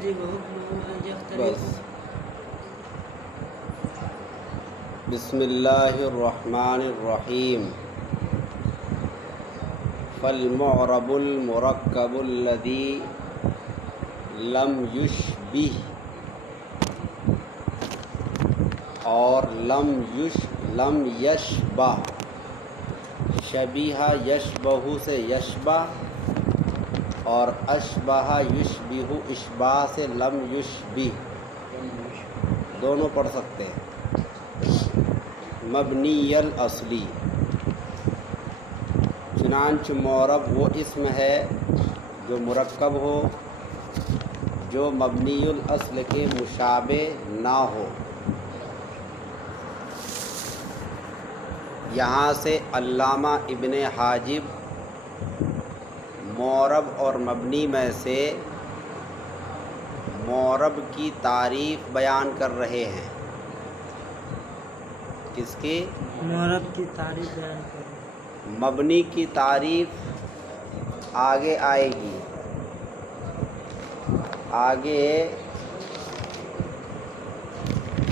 بس بسم اللہ الرحمن الرحیم فالمعرب المرکب الذی لم یشبہ اور لم یشبہ، شبیہ یشبہ سے یشبہ اور اشبہ یشبہ اشباہ سے لم یشبہ، دونوں پڑھ سکتے ہیں۔ مبنی الاصلی، چنانچہ معرب وہ اسم ہے جو مرکب ہو، جو مبنی الاصل کے مشابہ نہ ہو۔ یہاں سے علامہ ابن حاجب معرب اور مبنی میں سے معرب کی تعریف بیان کر رہے ہیں۔ کس کی؟ معرب کی تعریف بیان کر رہے ہیں۔ مبنی کی تعریف آگے آئے گی، آگے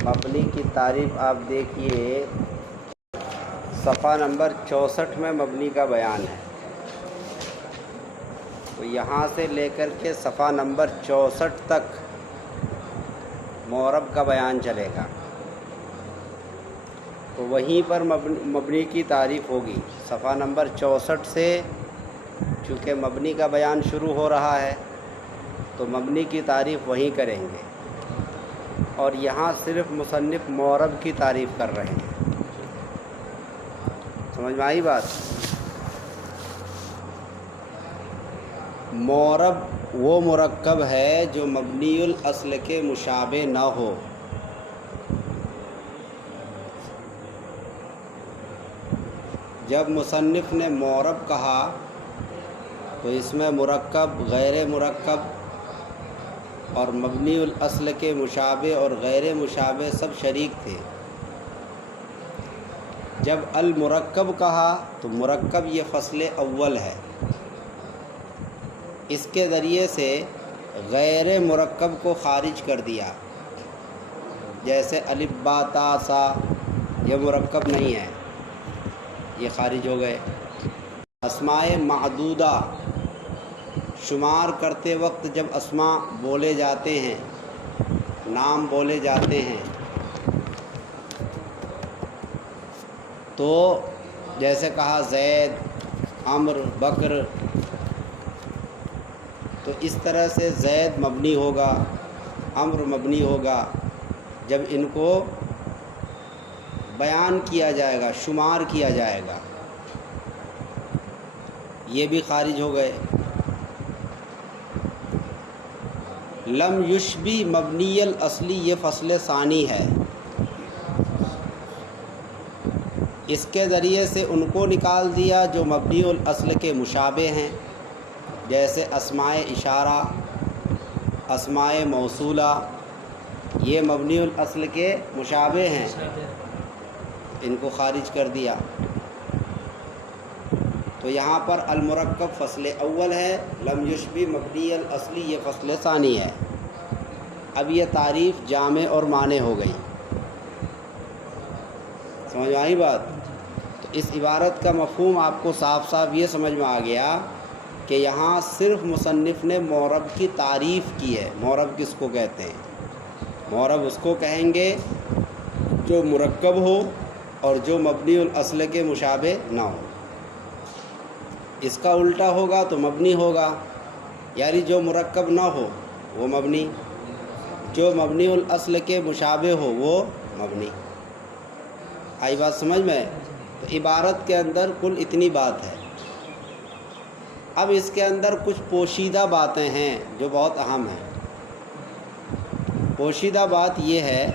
مبنی کی تعریف آپ دیکھیے صفحہ نمبر 64 میں مبنی کا بیان ہے، تو یہاں سے لے کر کے صفحہ نمبر 64 تک معرب کا بیان چلے گا، تو وہیں پر مبنی کی تعریف ہوگی۔ صفحہ نمبر 64 سے چونکہ مبنی کا بیان شروع ہو رہا ہے تو مبنی کی تعریف وہیں کریں گے، اور یہاں صرف مصنف معرب کی تعریف کر رہے ہیں۔ سمجھ میں آئی بات؟ معرب وہ مرکب ہے جو مبنی الاصل کے مشابہ نہ ہو۔ جب مصنف نے معرب کہا تو اس میں مرکب، غیر مرکب اور مبنی الاصل کے مشابہ اور غیر مشابہ سب شریک تھے۔ جب المرکب کہا تو مرکب یہ فصل اول ہے، اس کے ذریعے سے غیر مرکب کو خارج کر دیا، جیسے الف با تا سا، یہ مرکب نہیں ہے، یہ خارج ہو گئے۔ اسماء معدودہ، شمار کرتے وقت جب اسماء بولے جاتے ہیں، نام بولے جاتے ہیں، تو جیسے کہا زید، عمر، بکر، تو اس طرح سے زید مبنی ہوگا، عمر مبنی ہوگا جب ان کو بیان کیا جائے گا، شمار کیا جائے گا، یہ بھی خارج ہو گئے۔ لم یشبہ مبنی الاصلی یہ فصل ثانی ہے، اس کے ذریعے سے ان کو نکال دیا جو مبنی الاصل کے مشابہ ہیں، جیسے اسماء اشارہ، اسماء موصولہ، یہ مبنی الاصل کے مشابہ ہیں، ان کو خارج کر دیا۔ تو یہاں پر المرکب فصل اول ہے، لم یشبہ مبنی الاصلی یہ فصل ثانی ہے۔ اب یہ تعریف جامع اور مانع ہو گئی، سمجھ میں آئی بات؟ تو اس عبارت کا مفہوم آپ کو صاف صاف یہ سمجھ میں آ گیا کہ یہاں صرف مصنف نے معرب کی تعریف کی ہے۔ معرب کس کو کہتے ہیں؟ معرب اس کو کہیں گے جو مرکب ہو اور جو مبنی الاصل کے مشابہ نہ ہو۔ اس کا الٹا ہوگا تو مبنی ہوگا، یعنی جو مرکب نہ ہو وہ مبنی، جو مبنی الاصل کے مشابہ ہو وہ مبنی۔ آئی بات سمجھ میں؟ تو عبارت کے اندر کل اتنی بات ہے۔ اب اس کے اندر کچھ پوشیدہ باتیں ہیں جو بہت اہم ہیں۔ پوشیدہ بات یہ ہے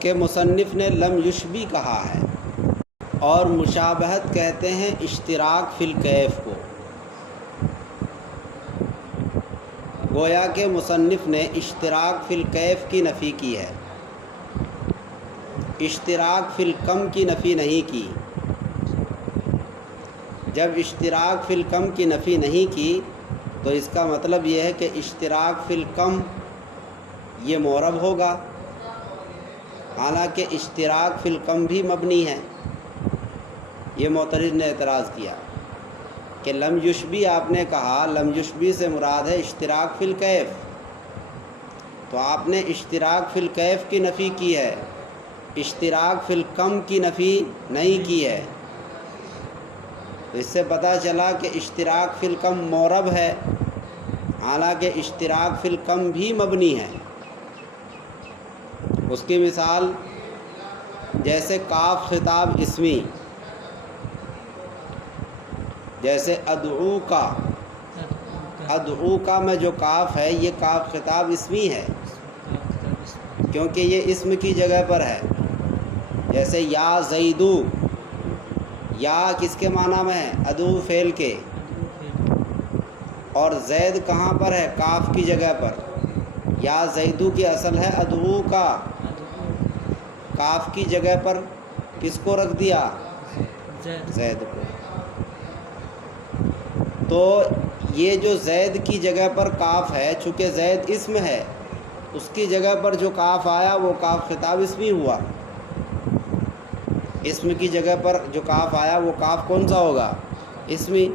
کہ مصنف نے لم یشبہ کہا ہے، اور مشابہت کہتے ہیں اشتراک فی الکیف کو۔ گویا کہ مصنف نے اشتراک فی الکیف کی نفی کی ہے، اشتراک فی الکم کی نفی نہیں کی۔ جب اشتراک فی الکم کی نفی نہیں کی تو اس کا مطلب یہ ہے کہ اشتراک فی الکم یہ معرب ہوگا، حالانکہ اشتراک فی الکم بھی مبنی ہے۔ یہ معترض نے اعتراض کیا کہ لم یشبی آپ نے کہا، لم یشبی سے مراد ہے اشتراک فی الکیف، تو آپ نے اشتراک فی الکیف کی نفی کی ہے، اشتراک فی الکم کی نفی نہیں کی ہے۔ اس سے پتہ چلا کہ اشتراک فی الکم معرب ہے، حالانکہ اشتراک فی الکم بھی مبنی ہے۔ اس کی مثال جیسے کاف خطاب اسمی، جیسے ادعو کا، ادعو کا میں جو کاف ہے یہ کاف خطاب اسمی ہے کیونکہ یہ اسم کی جگہ پر ہے۔ جیسے یا زیدو، یا کس کے معنی میں ہے؟ ادعو فعل کے، اور زید کہاں پر ہے؟ کاف کی جگہ پر۔ یا زیدو کی اصل ہے ادعو کا، کاف کی جگہ پر کس کو رکھ دیا؟ زید کو۔ تو یہ جو زید کی جگہ پر کاف ہے، چونکہ زید اسم ہے، اس کی جگہ پر جو کاف آیا وہ کاف خطاب اسمی ہوا۔ اسم کی جگہ پر جو کاف آیا وہ کاف کون سا ہوگا؟ اسمی۔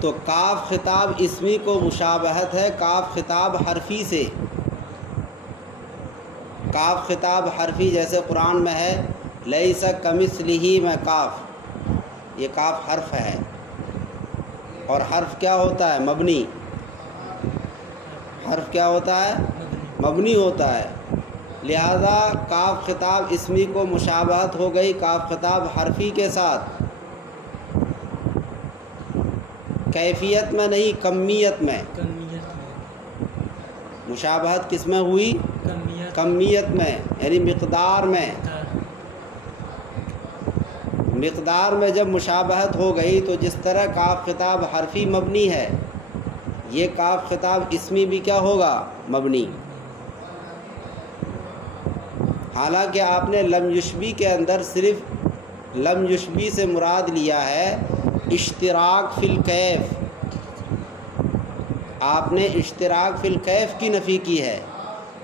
تو کاف خطاب اسمی کو مشابہت ہے کاف خطاب حرفی سے۔ کاف خطاب حرفی جیسے قرآن میں ہے لیس کمثلہ میں کاف، یہ کاف حرف ہے، اور حرف کیا ہوتا ہے؟ مبنی۔ حرف کیا ہوتا ہے؟ مبنی ہوتا ہے، لہذا کاف خطاب اسمی کو مشابہت ہو گئی کاف خطاب حرفی کے ساتھ، کیفیت میں نہیں کمیت میں۔ مشابہت کس میں ہوئی؟ کمیت میں، یعنی مقدار میں۔ مقدار میں جب مشابہت ہو گئی تو جس طرح کاف خطاب حرفی مبنی ہے، یہ کاف خطاب اسمی بھی کیا ہوگا؟ مبنی۔ حالانکہ آپ نے لم یشبی کے اندر صرف لم یشبی سے مراد لیا ہے اشتراک فی الکیف، آپ نے اشتراک فی الکیف کی نفی کی ہے،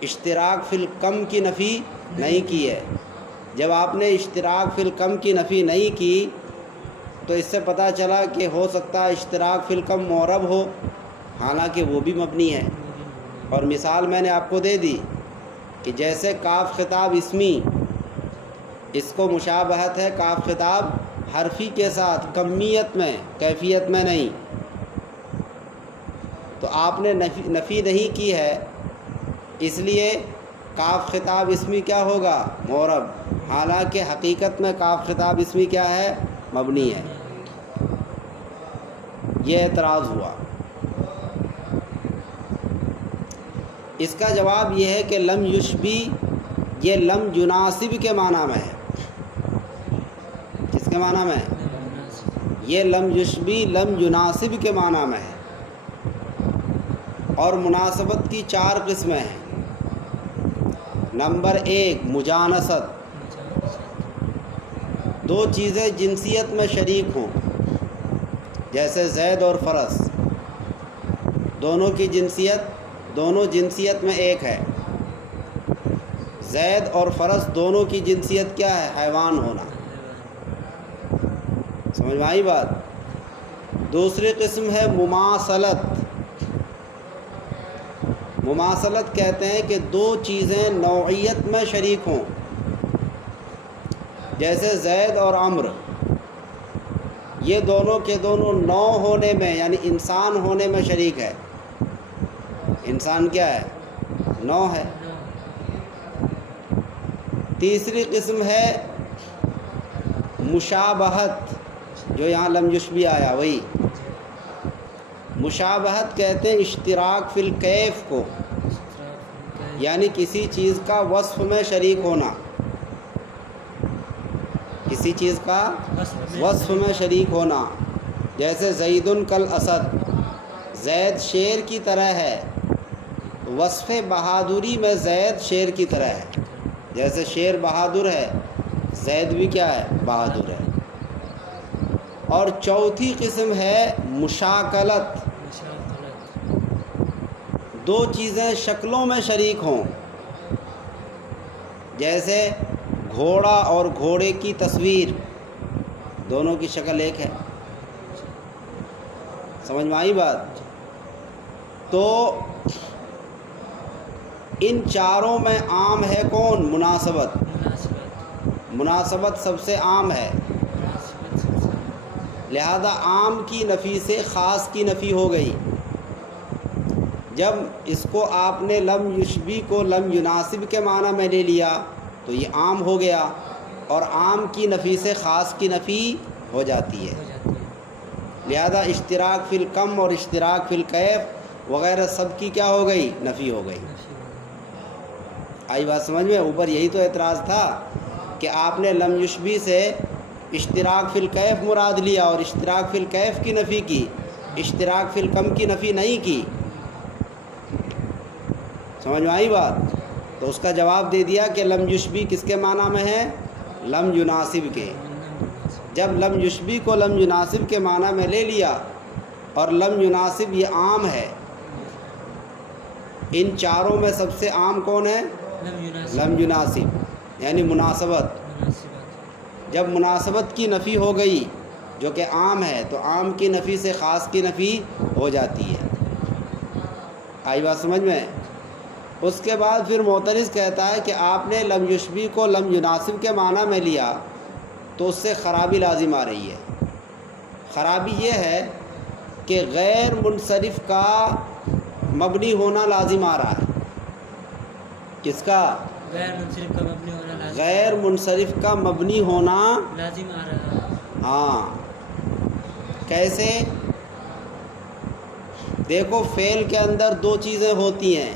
اشتراک فی الکم کی نفی نہیں کی ہے۔ جب آپ نے اشتراک فی الکم کی نفی نہیں کی تو اس سے پتہ چلا کہ ہو سکتا ہے اشتراک فی الکم معرب ہو، حالانکہ وہ بھی مبنی ہے۔ اور مثال میں نے آپ کو دے دی کہ جیسے کاف خطاب اسمی، اس کو مشابہت ہے کاف خطاب حرفی کے ساتھ کمیت میں، کیفیت میں نہیں۔ تو آپ نے نفی نہیں کی ہے، اس لیے کاف خطاب اسمی کیا ہوگا؟ معرب، حالانکہ حقیقت میں کاف خطاب اسمی کیا ہے؟ مبنی ہے۔ یہ اعتراض ہوا۔ اس کا جواب یہ ہے کہ لم یشبی یہ لم یناسب کے معنی میں ہے۔ کس کے معنی میں ہے؟ یہ لم یشبی لم یناسب کے معنی میں ہے، اور مناسبت کی 4 قسمیں ہیں۔ نمبر 1 مجانست، 2 چیزیں جنسیت میں شریک ہوں، جیسے زید اور فرس، دونوں جنسیت میں ایک ہے۔ زید اور فرس دونوں کی جنسیت کیا ہے؟ حیوان ہونا۔ سمجھ میں آئی بات؟ دوسری قسم ہے مماثلت۔ مماثلت کہتے ہیں کہ 2 چیزیں نوعیت میں شریک ہوں، جیسے زید اور عمر، یہ دونوں کے دونوں نوع ہونے میں یعنی انسان ہونے میں شریک ہے۔ انسان کیا ہے؟ نوع ہے۔ تیسری قسم ہے مشابہت، جو یہاں لم یشبی آیا وہی۔ مشابہت کہتے ہیں اشتراک فی الکیف کو، یعنی کسی چیز کا وصف میں شریک ہونا، کسی چیز کا وصف میں شریک ہونا۔ جیسے زید کالاسد، زید شیر کی طرح ہے، وصف بہادری میں زید شیر کی طرح ہے۔ جیسے شیر بہادر ہے، زید بھی کیا ہے؟ بہادر ہے۔ اور چوتھی قسم ہے مشاکلت، مشاکلت، دو چیزیں شکلوں میں شریک ہوں، جیسے گھوڑا اور گھوڑے کی تصویر، دونوں کی شکل ایک ہے، سمجھ میں آئی بات؟ تو ان چاروں میں عام ہے کون؟ مناسبت، مناسبت، مناسبت سب سے عام ہے، مناسبت سب سے لہذا عام کی نفی سے خاص کی نفی ہو گئی۔ جب اس کو آپ نے لم یشبی کو لم یناسب کے معنی میں لے لیا تو یہ عام ہو گیا، اور عام کی نفی سے خاص کی نفی ہو جاتی ہے، ہو جاتی ہے، لہذا اشتراک فی الکم اور اشتراک فی الکیف وغیرہ سب کی کیا ہو گئی؟ نفی ہو گئی۔ آئی بات سمجھ میں؟ اوپر یہی تو اعتراض تھا کہ آپ نے لم یشبی سے اشتراک فی الکیف مراد لیا اور اشتراک فی الکیف کی نفی کی، اشتراک فی الکم کی نفی نہیں کی، سمجھ میں آئی بات؟ تو اس کا جواب دے دیا کہ لم یشبی کس کے معنی میں ہے؟ لم یناسب کے۔ جب لم یشبی کو لم یناسب کے معنی میں لے لیا، اور لم یناسب یہ عام ہے، ان چاروں میں سب سے عام کون ہے؟ لم یناسب یعنی مناسبت۔ مناسبت، جب مناسبت کی نفی ہو گئی جو کہ عام ہے، تو عام کی نفی سے خاص کی نفی ہو جاتی ہے۔ آئی بات سمجھ میں؟ اس کے بعد پھر معترض کہتا ہے کہ آپ نے لم یشبی کو لم یناسب کے معنی میں لیا تو اس سے خرابی لازم آ رہی ہے۔ خرابی یہ ہے کہ غیر منصرف کا مبنی ہونا لازم آ رہا ہے۔ کس کا؟ غیر منصرف کا مبنی ہونا لازم، غیر منصرف کا مبنی ہونا لازم آ رہا ہے۔ ہاں، کیسے؟ دیکھو فعل کے اندر دو چیزیں ہوتی ہیں،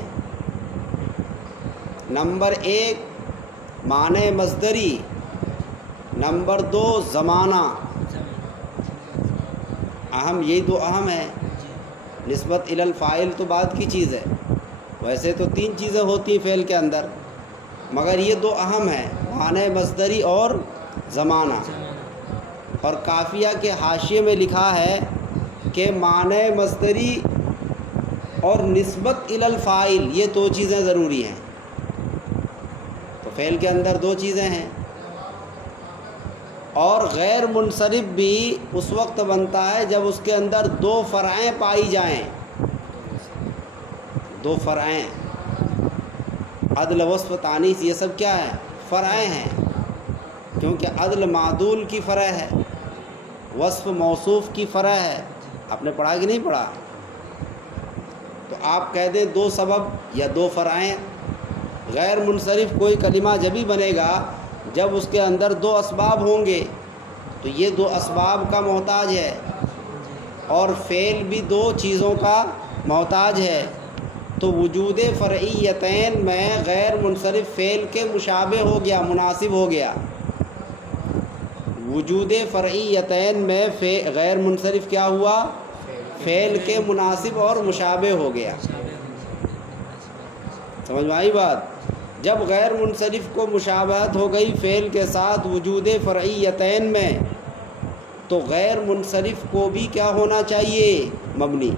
نمبر ایک معنی مصدری، نمبر دو زمانہ۔ اہم، یہی دو اہم ہیں، نسبت الی الفاعل تو بعد کی چیز ہے، ویسے تو تین چیزیں ہوتی ہیں فعل کے اندر، مگر یہ دو اہم ہیں، معنی مصدری اور زمانہ۔ اور قافیہ کے حاشیے میں لکھا ہے کہ معنی مصدری اور نسبت الی الفاعل یہ دو چیزیں ضروری ہیں۔ تو فعل کے اندر دو چیزیں ہیں، اور غیر منصرف بھی اس وقت بنتا ہے جب اس کے اندر دو فرعیں پائی جائیں، دو فرعیں، عدل، وصف، تانیث، یہ سب کیا ہے؟ فرعیں ہیں، کیونکہ عدل معدول کی فرع ہے، وصف موصوف کی فرع ہے۔ آپ نے پڑھا کہ نہیں پڑھا؟ تو آپ کہہ دیں دو سبب یا دو فرعیں۔ غیر منصرف کوئی کلمہ جبھی بنے گا جب اس کے اندر دو اسباب ہوں گے، تو یہ دو اسباب کا محتاج ہے، اور فعل بھی دو چیزوں کا محتاج ہے، تو وجود فرعیتین میں غیر منصرف فعل کے مشابہ ہو گیا، مناسب ہو گیا۔ وجود فرعیتین میں غیر منصرف کیا ہوا؟ فعل کے مناسب اور مشابہ ہو گیا۔ سمجھ میں آئی بات؟ جب غیر منصرف کو مشابہت ہو گئی فعل کے ساتھ وجود فرعیتین میں، تو غیر منصرف کو بھی کیا ہونا چاہیے؟ مبنی،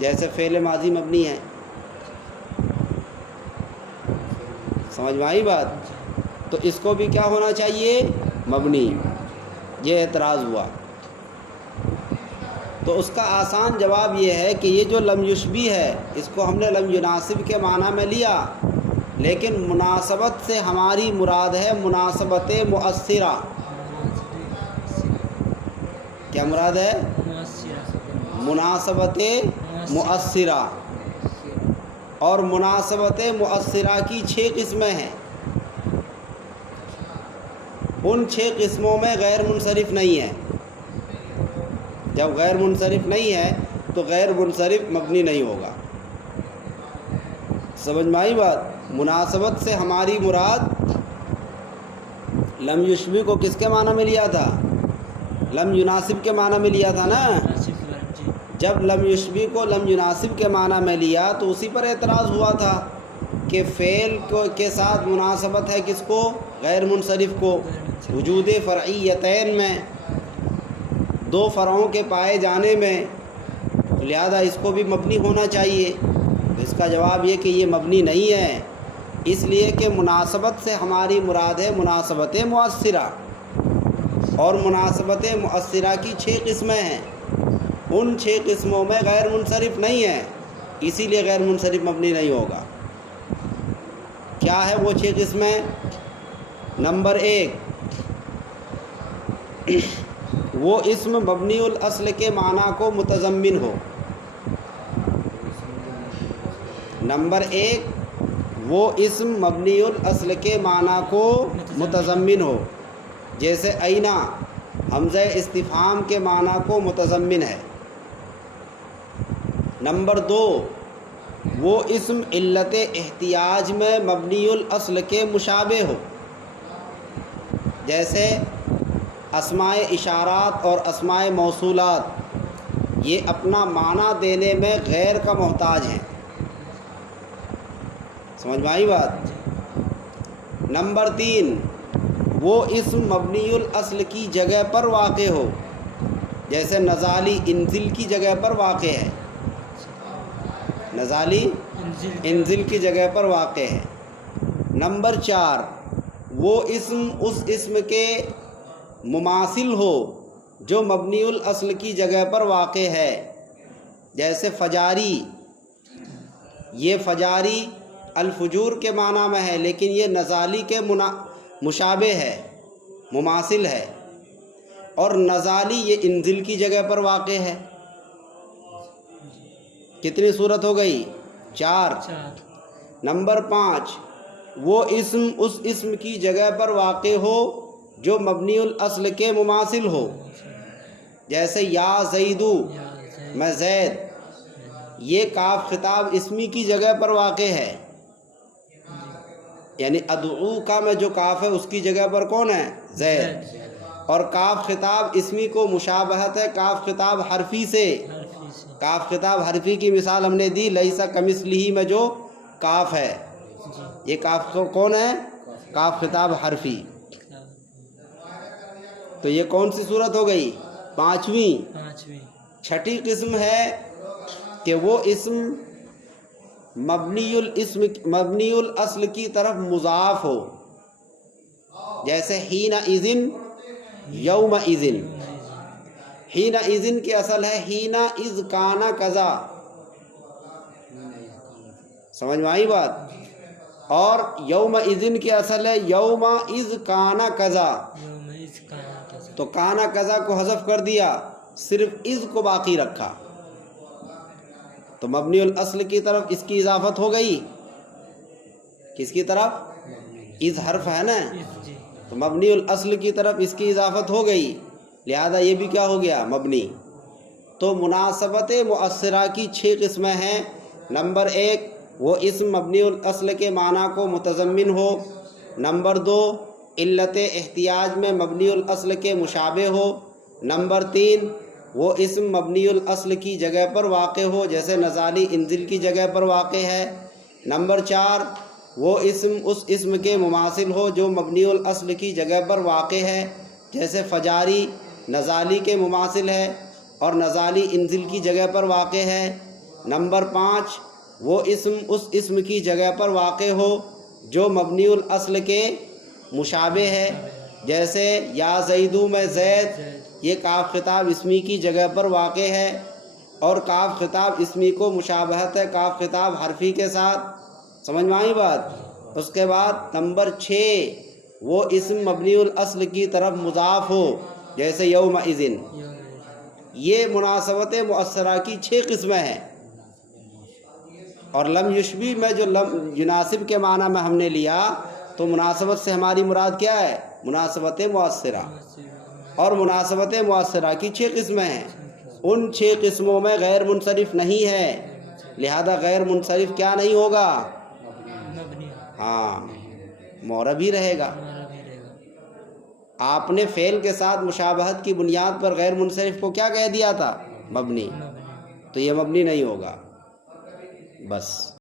جیسے فعل ماضی مبنی ہے۔ سمجھ میں آئی بات؟ تو اس کو بھی کیا ہونا چاہیے؟ مبنی۔ یہ اعتراض ہوا، تو اس کا آسان جواب یہ ہے کہ یہ جو لم یشبی ہے اس کو ہم نے لم یناسب کے معنی میں لیا، لیکن مناسبت سے ہماری مراد ہے مناسبت مؤثرہ۔ کیا مراد ہے؟ مناسبت مؤثرہ۔ اور مناسبت مؤثرہ کی 6 قسمیں ہیں، ان 6 قسموں میں غیر منصرف نہیں ہے۔ جب غیر منصرف نہیں ہے تو غیر منصرف مبنی نہیں ہوگا۔ سمجھ میں آئی بات؟ مناسبت سے ہماری مراد لم یشبی کو کس کے معنی میں لیا تھا؟ لم یناسب کے معنی میں لیا تھا نا۔ جب لم یشبی کو لم یناسب کے معنی میں لیا تو اسی پر اعتراض ہوا تھا کہ فعل کے ساتھ مناسبت ہے کس کو؟ غیر منصرف کو، وجود فرعیتین میں۔ دو فرعوں کے پائے جانے میں، لہذا اس کو بھی مبنی ہونا چاہیے۔ تو اس کا جواب یہ کہ یہ مبنی نہیں ہے، اس لیے کہ مناسبت سے ہماری مراد ہے مناسبت مؤثرہ، اور مناسبت مؤثرہ کی 6 قسمیں ہیں، ان 6 قسموں میں غیر منصرف نہیں ہے، اسی لیے غیر منصرف مبنی نہیں ہوگا۔ کیا ہے وہ 6 قسمیں؟ نمبر 1، وہ اسم مبنی الاصل کے معنی کو متضمن ہو۔ نمبر 1، وہ اسم مبنی الاصل کے معنی کو متضمن ہو، جیسے اینا حمزہ استفہام کے معنی کو متضمن ہے۔ نمبر 2، وہ اسم علت احتیاج میں مبنی الاصل کے مشابہ ہو، جیسے اسماء اشارات اور اسماء موصولات، یہ اپنا معنی دینے میں غیر کا محتاج ہیں۔ سمجھ میں آئی بات؟ نمبر 3، وہ اسم مبنی الاصل کی جگہ پر واقع ہو، جیسے نزالی انزل کی جگہ پر واقع ہے، نزالی انزل کی جگہ پر واقع ہے۔ نمبر 4، وہ اسم اس اسم کے مماثل ہو جو مبنی الاصل کی جگہ پر واقع ہے، جیسے فجاری، یہ فجاری الفجور کے معنی میں ہے لیکن یہ نزالی کے مشابہ ہے، مماثل ہے، اور نزالی یہ انزل کی جگہ پر واقع ہے۔ کتنی صورت ہو گئی؟ 4۔ نمبر 5، وہ اسم اس اسم کی جگہ پر واقع ہو جو مبنی الاصل کے مماثل ہو، جیسے یا زیدو، میں زید، یہ کاف خطاب اسمی کی جگہ پر واقع ہے، یعنی ادعو کا میں جو کاف ہے اس کی جگہ پر کون ہے؟ زید، اور کاف خطاب اسمی کو مشابہت ہے کاف خطاب حرفی سے۔ کاف خطاب حرفی کی مثال ہم نے دی، لیسا کمثلہ میں جو کاف ہے، یہ کاف کون ہے؟ کاف خطاب حرفی۔ تو یہ کون سی صورت ہو گئی؟ 5ویں۔ 6ٹھی قسم ہے کہ وہ اسم مبنی الاصل کی طرف مضاف ہو، جیسے حین اذن، یوم اذن۔ حین اذن کی اصل ہے حین اذ کانا کذا، سمجھ میں آئی بات؟ اور یوم اذن کی اصل ہے یوم اذ کانا کذا، تو کانا کذا کو حذف کر دیا، صرف اذ کو باقی رکھا، تو مبنی الاصل کی طرف اس کی اضافت ہو گئی۔ کس کی طرف؟ اذ حرف ہے نا، تو مبنی الاصل کی طرف اس کی اضافت ہو گئی، لہذا یہ بھی کیا ہو گیا؟ مبنی۔ تو مناسبت مؤثرہ کی 6 قسمیں ہیں۔ نمبر 1، وہ اسم مبنی الاصل کے معنی کو متضمن ہو۔ نمبر 2، علت احتیاج میں مبنی الاصل کے مشابہ ہو۔ نمبر 3، وہ اسم مبنی الاصل کی جگہ پر واقع ہو، جیسے نزالی انزل کی جگہ پر واقع ہے۔ نمبر 4، وہ اسم اس اسم کے مماثل ہو جو مبنی الاصل کی جگہ پر واقع ہے، جیسے فجاری نزالی کے مماثل ہے اور نزالی انزل کی جگہ پر واقع ہے۔ نمبر 5، وہ اسم اس اسم کی جگہ پر واقع ہو جو مبنی الاصل کے مشابہ ہے، جیسے یا زیدو، میں زید، یہ کاف خطاب اسمی کی جگہ پر واقع ہے، اور کاف خطاب اسمی کو مشابہت ہے کاف خطاب حرفی کے ساتھ۔ سمجھ میں آئی بات؟ اس کے بعد نمبر 6، وہ اسم مبنی الاصل کی طرف مضاف ہو، جیسے یوم اذن۔ یہ مناسبت مؤثرہ کی 6 قسمیں ہیں۔ اور لم یشبہ میں جو لم یناسب کے معنی میں ہم نے لیا، تو مناسبت سے ہماری مراد کیا ہے؟ مناسبت مؤثرہ۔ اور مناسبت مؤثرہ کی 6 قسمیں ہیں، ان 6 قسموں میں غیر منصرف نہیں ہے، لہذا غیر منصرف کیا نہیں ہوگا؟ ہاں، معرب ہی رہے گا۔ آپ نے فعل کے ساتھ مشابہت کی بنیاد پر غیر منصرف کو کیا کہہ دیا تھا؟ مبنی، تو یہ مبنی نہیں ہوگا۔ بس۔